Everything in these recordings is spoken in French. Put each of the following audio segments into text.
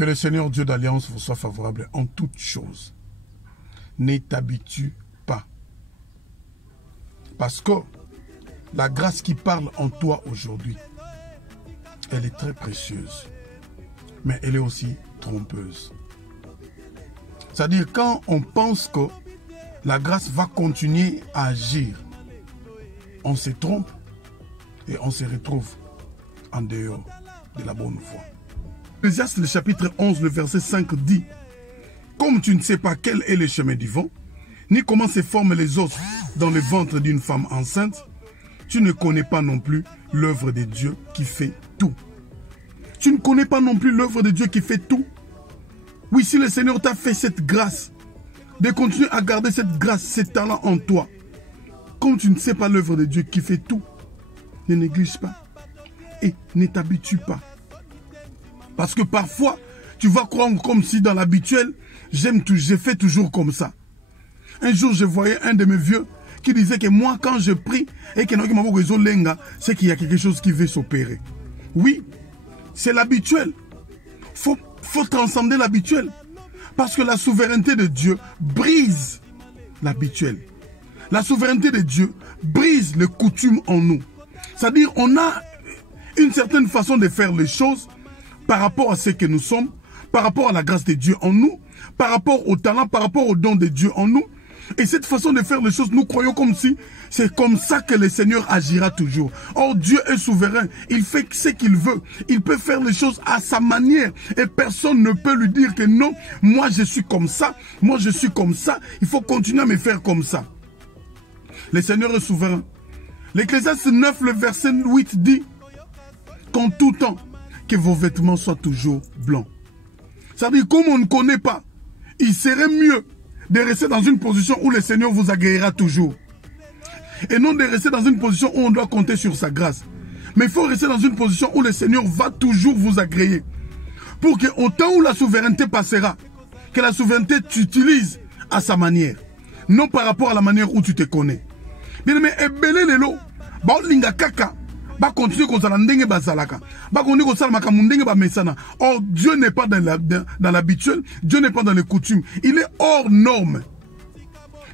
Que le Seigneur Dieu d'Alliance vous soit favorable en toutes choses. Ne t'habitue pas. Parce que la grâce qui parle en toi aujourd'hui, elle est très précieuse. Mais elle est aussi trompeuse. C'est-à-dire quand on pense que la grâce va continuer à agir, on se trompe et on se retrouve en dehors de la bonne voie. Ecclésiaste, le chapitre 11, le verset 5 dit: comme tu ne sais pas quel est le chemin du vent, ni comment se forment les os dans le ventre d'une femme enceinte, tu ne connais pas non plus l'œuvre de Dieu qui fait tout. Tu ne connais pas non plus l'œuvre de Dieu qui fait tout. Oui, si le Seigneur t'a fait cette grâce, de continuer à garder cette grâce, ce talent en toi, comme tu ne sais pas l'œuvre de Dieu qui fait tout, ne néglige pas et ne t'habitue pas. Parce que parfois, tu vas croire comme si dans l'habituel, j'ai fait toujours comme ça. Un jour, je voyais un de mes vieux qui disait que moi, quand je prie et que c'est qu'il y a quelque chose qui veut s'opérer. Oui, c'est l'habituel. Faut transcender l'habituel. Parce que la souveraineté de Dieu brise l'habituel. La souveraineté de Dieu brise les coutumes en nous. C'est-à-dire, on a une certaine façon de faire les choses par rapport à ce que nous sommes, par rapport à la grâce de Dieu en nous, par rapport au talent, par rapport au don de Dieu en nous. Et cette façon de faire les choses, nous croyons comme si c'est comme ça que le Seigneur agira toujours. Or, Dieu est souverain. Il fait ce qu'il veut. Il peut faire les choses à sa manière. Et personne ne peut lui dire que non, moi je suis comme ça, moi je suis comme ça. Il faut continuer à me faire comme ça. Le Seigneur est souverain. L'Ecclésiaste 9, le verset 8 dit qu'en tout temps, que vos vêtements soient toujours blancs. C'est-à-dire, comme on ne connaît pas, il serait mieux de rester dans une position où le Seigneur vous agréera toujours. Et non de rester dans une position où on doit compter sur sa grâce. Mais il faut rester dans une position où le Seigneur va toujours vous agréer. Pour qu'au temps où la souveraineté passera, que la souveraineté t'utilise à sa manière. Non par rapport à la manière où tu te connais. Bien aimé, ebele lelo, ba linga kaka, ba continuer comme ça ndenge bazalaka. Ba continuer comme ça maka mundenge ba mesana. Or Dieu n'est pas dans l'habituel, Dieu n'est pas dans les coutumes, il est hors norme.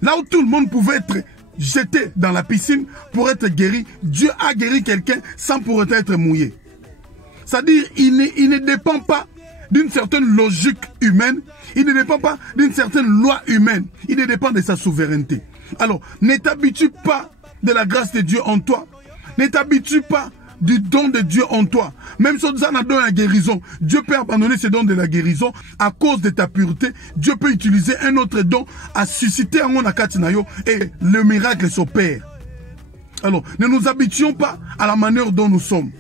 Là où tout le monde pouvait être jeté dans la piscine pour être guéri, Dieu a guéri quelqu'un sans pour autant être mouillé. C'est-à-dire, il ne dépend pas d'une certaine logique humaine, il ne dépend pas d'une certaine loi humaine, il ne dépend de sa souveraineté. Alors, ne t'habitue pas de la grâce de Dieu en toi, ne t'habitue pas du don de Dieu en toi. Même si ça n'a donné la guérison, Dieu peut abandonner ce don de la guérison à cause de ta pureté. Dieu peut utiliser un autre don à susciter un monakatinayo et le miracle s'opère. Alors, ne nous habituons pas à la manière dont nous sommes.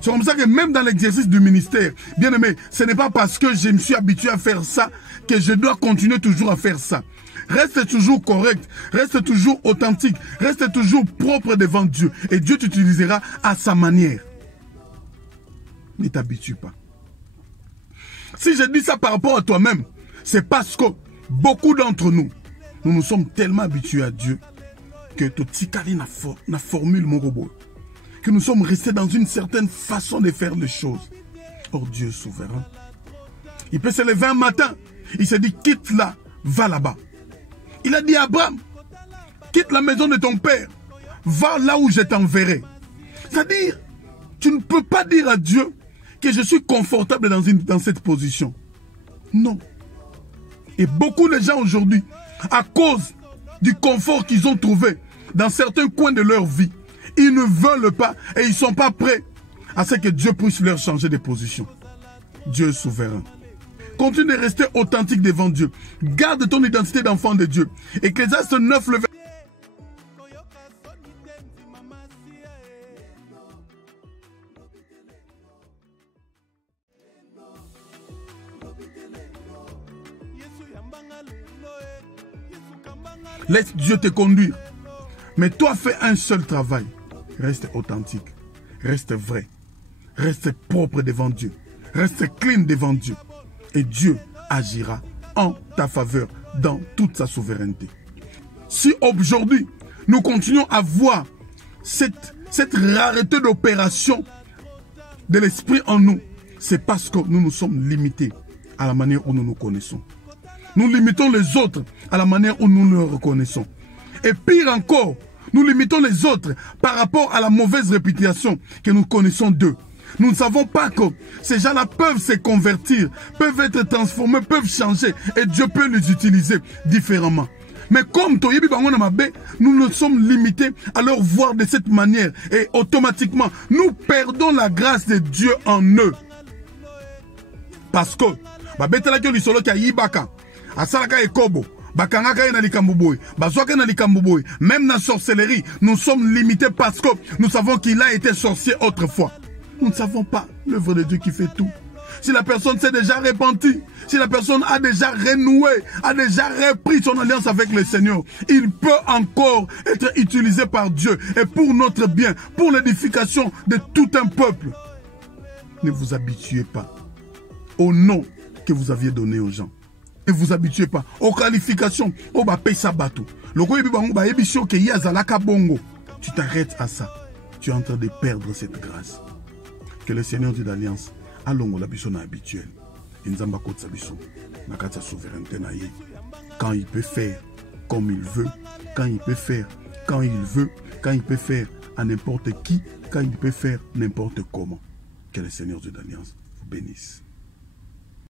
C'est comme ça que même dans l'exercice du ministère, bien aimé, ce n'est pas parce que je me suis habitué à faire ça que je dois continuer toujours à faire ça. Reste toujours correct, reste toujours authentique, reste toujours propre devant Dieu. Et Dieu t'utilisera à sa manière. Ne t'habitue pas. Si je dis ça par rapport à toi-même, c'est parce que beaucoup d'entre nous, nous nous sommes tellement habitués à Dieu que na formule morobo, que nous sommes restés dans une certaine façon de faire les choses. Or Dieu est souverain. Il peut se lever un matin, il se dit quitte là, va là-bas. Il a dit à Abraham, quitte la maison de ton père, va là où je t'enverrai. C'est-à-dire, tu ne peux pas dire à Dieu que je suis confortable dans cette position. Non. Et beaucoup de gens aujourd'hui, à cause du confort qu'ils ont trouvé dans certains coins de leur vie, ils ne veulent pas et ils ne sont pas prêts à ce que Dieu puisse leur changer de position. Dieu est souverain. Continue de rester authentique devant Dieu. Garde ton identité d'enfant de Dieu. Ecclésiaste 9, le verset. Laisse Dieu te conduire. Mais toi, fais un seul travail. Reste authentique. Reste vrai. Reste propre devant Dieu. Reste clean devant Dieu. Et Dieu agira en ta faveur dans toute sa souveraineté. Si aujourd'hui, nous continuons à voir cette rareté d'opération de l'esprit en nous, c'est parce que nous nous sommes limités à la manière où nous nous connaissons. Nous limitons les autres à la manière où nous nous reconnaissons. Et pire encore, nous limitons les autres par rapport à la mauvaise réputation que nous connaissons d'eux. Nous ne savons pas que ces gens-là peuvent se convertir, peuvent être transformés, peuvent changer et Dieu peut les utiliser différemment. Mais comme nous nous sommes limités à leur voir de cette manière et automatiquement, nous perdons la grâce de Dieu en eux. Parce que, même dans la sorcellerie, nous sommes limités parce que nous savons qu'il a été sorcier autrefois. Nous ne savons pas l'œuvre de Dieu qui fait tout. Si la personne s'est déjà repentie, si la personne a déjà renoué, a déjà repris son alliance avec le Seigneur, il peut encore être utilisé par Dieu et pour notre bien, pour l'édification de tout un peuple. Ne vous habituez pas au nom que vous aviez donné aux gens. Ne vous habituez pas aux qualifications. Tu t'arrêtes à ça. Tu es en train de perdre cette grâce. Que le Seigneur Dieu d'Alliance alongo la biso na habituel. Inzamba kotsa biso na kata souveraineté na ye. Quand il peut faire comme il veut, quand il peut faire quand il veut, quand il peut faire à n'importe qui, quand il peut faire n'importe comment. Que le Seigneur Dieu d'Alliance vous bénisse.